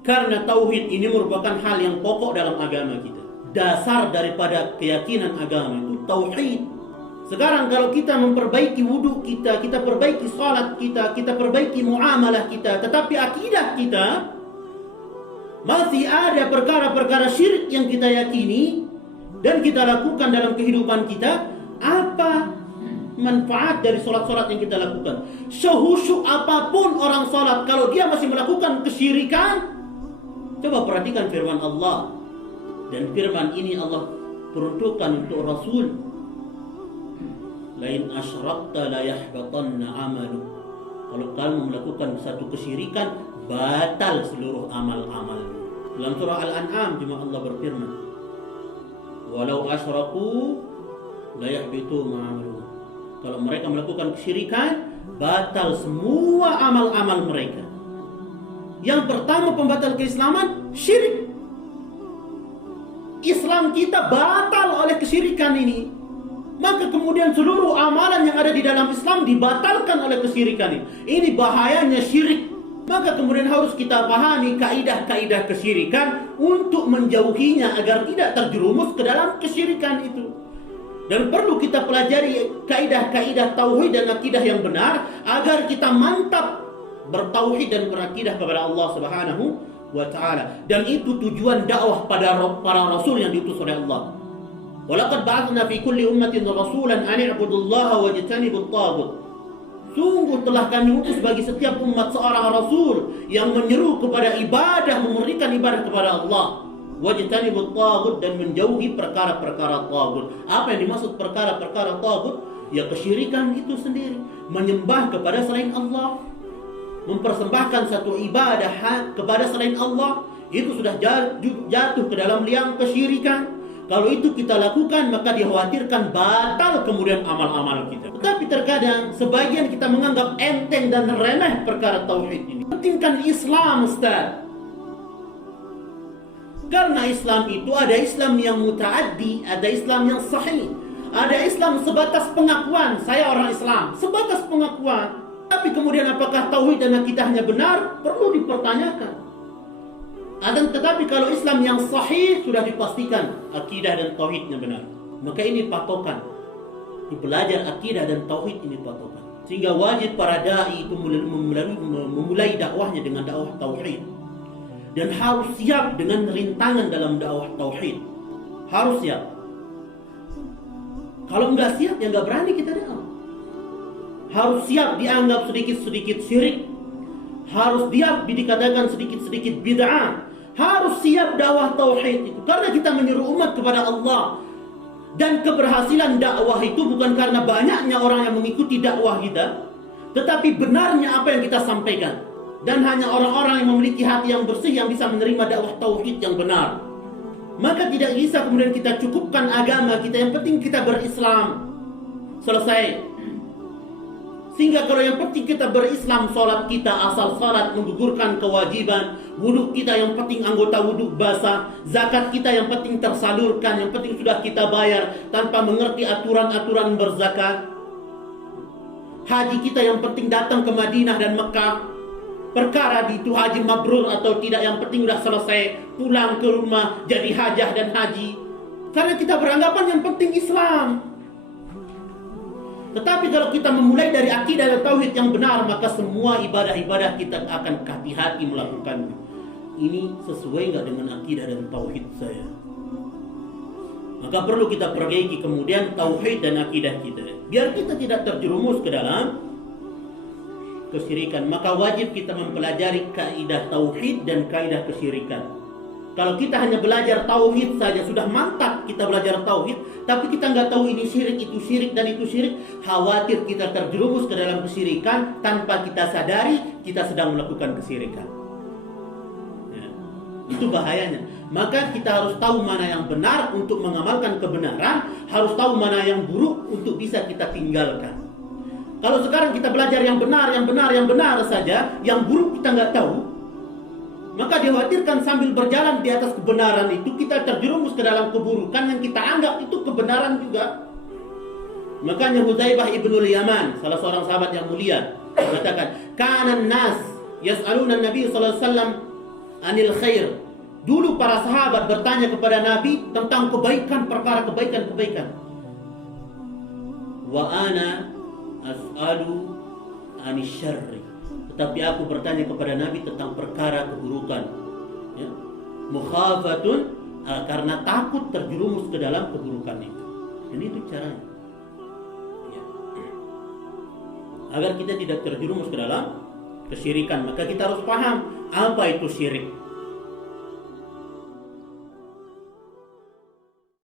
Karena tauhid ini merupakan hal yang pokok dalam agama kita. Dasar daripada keyakinan agama itu tauhid. Sekarang kalau kita memperbaiki wudhu kita, kita perbaiki salat kita, kita perbaiki muamalah kita, tetapi akidah kita masih ada perkara-perkara syirik yang kita yakini dan kita lakukan dalam kehidupan kita, apa manfaat dari solat-solat yang kita lakukan? Sehusyuk apapun orang solat, kalau dia masih melakukan kesyirikan, coba perhatikan firman Allah. Dan firman ini Allah peruntukkan untuk Rasul. Lain asyrakta la yahbatanna amalu. Kalau kamu melakukan satu kesyirikan, batal seluruh amal-amal. Dalam surah Al-An'am cuma Allah berfirman, walau asyraku la yahbitu ma'amalu. Kalau mereka melakukan kesyirikan, batal semua amal-amal mereka. Yang pertama pembatal keislaman, syirik. Islam kita batal oleh kesyirikan ini. Maka kemudian seluruh amalan yang ada di dalam Islam dibatalkan oleh kesyirikan ini. Ini bahayanya syirik. Maka kemudian harus kita pahami kaidah-kaidah kesyirikan untuk menjauhinya agar tidak terjerumus ke dalam kesyirikan itu. Dan perlu kita pelajari kaidah-kaidah tauhid dan akidah yang benar agar kita mantap bertauhid dan berakidah kepada Allah Subhanahu wa ta'ala. Dan itu tujuan dakwah pada para rasul yang diutus oleh Allah. Walaqad ba'athna fi kulli ummatin rasulan an i'budullaha wajtanibut taghut. Sungguh telah kami utus bagi setiap umat seorang rasul yang menyeru kepada ibadah, memurnikan ibadah kepada Allah. Wajtanibut taghut, dan menjauhi perkara-perkara taghut. Apa yang dimaksud perkara-perkara taghut? Ya kesyirikan itu sendiri, menyembah kepada selain Allah, mempersembahkan satu ibadah kepada selain Allah, itu sudah jatuh ke dalam liang kesyirikan. Kalau itu kita lakukan, maka dikhawatirkan batal kemudian amal-amal kita. Tetapi terkadang sebagian kita menganggap enteng dan remeh perkara tauhid ini. Pentingkan Islam, Ustaz. Karena Islam itu ada Islam yang mutaaddi, ada Islam yang sahih. Ada Islam sebatas pengakuan, saya orang Islam, sebatas pengakuan. Tapi kemudian apakah tauhid dan akidahnya benar? Perlu dipertanyakan. Tetapi kalau Islam yang sahih sudah dipastikan akidah dan tauhidnya benar, maka ini patokan. Belajar akidah dan tauhid ini patokan. Sehingga wajib para dai itu memulai dakwahnya dengan dakwah tauhid. Dan harus siap dengan rintangan dalam dakwah tauhid. Harus siap. Kalau enggak siap, ya enggak berani kita dakwah. Harus siap dianggap sedikit-sedikit syirik. Harus siap dikatakan sedikit-sedikit bid'ah. Harus siap dakwah tauhid itu. Karena kita menyeru umat kepada Allah. Dan keberhasilan dakwah itu bukan karena banyaknya orang yang mengikuti dakwah kita, tetapi benarnya apa yang kita sampaikan. Dan hanya orang-orang yang memiliki hati yang bersih yang bisa menerima dakwah tauhid yang benar. Maka tidak bisa kemudian kita cukupkan agama kita. Yang penting kita berislam. Selesai. Sehingga kalau yang penting kita berislam, sholat kita asal sholat, menggugurkan kewajiban, wudhu kita yang penting anggota wudhu basah, zakat kita yang penting tersalurkan, yang penting sudah kita bayar tanpa mengerti aturan-aturan berzakat. Haji kita yang penting datang ke Madinah dan Mekah. Perkara itu haji mabrur atau tidak, yang penting sudah selesai, pulang ke rumah jadi hajah dan haji. Karena kita beranggapan yang penting Islam. Tetapi kalau kita memulai dari akidah dan tauhid yang benar, maka semua ibadah-ibadah kita akan hati-hati melakukannya. Ini sesuai nggak dengan akidah dan tauhid saya? Maka perlu kita perbaiki kemudian tauhid dan akidah kita, biar kita tidak terjerumus ke dalam kesyirikan. Maka wajib kita mempelajari kaidah tauhid dan kaidah kesyirikan. Kalau kita hanya belajar tauhid saja, sudah mantap kita belajar tauhid, tapi kita nggak tahu ini syirik, itu syirik, dan itu syirik, khawatir kita terjerumus ke dalam kesyirikan tanpa kita sadari kita sedang melakukan kesyirikan. Ya, itu bahayanya. Maka kita harus tahu mana yang benar untuk mengamalkan kebenaran, harus tahu mana yang buruk untuk bisa kita tinggalkan. Kalau sekarang kita belajar yang benar saja, yang buruk kita nggak tahu, maka dikhawatirkan sambil berjalan di atas kebenaran itu kita terjerumus ke dalam keburukan yang kita anggap itu kebenaran juga. Makanya Hudzaifah ibnul Yaman, salah seorang sahabat yang mulia, mengatakan, "Kana an-nas yas'aluna an-nabiy sallallahu alaihi wasallam anil khair. Dulu para sahabat bertanya kepada Nabi tentang kebaikan, perkara kebaikan-kebaikan. Wa ana as'alu anis syarri. Tetapi aku bertanya kepada Nabi tentang perkara keburukan. Ya. Mukhafatun, karena takut terjerumus ke dalam keburukan itu. Dan itu caranya. Ya. Agar kita tidak terjerumus ke dalam kesyirikan, maka kita harus paham apa itu syirik.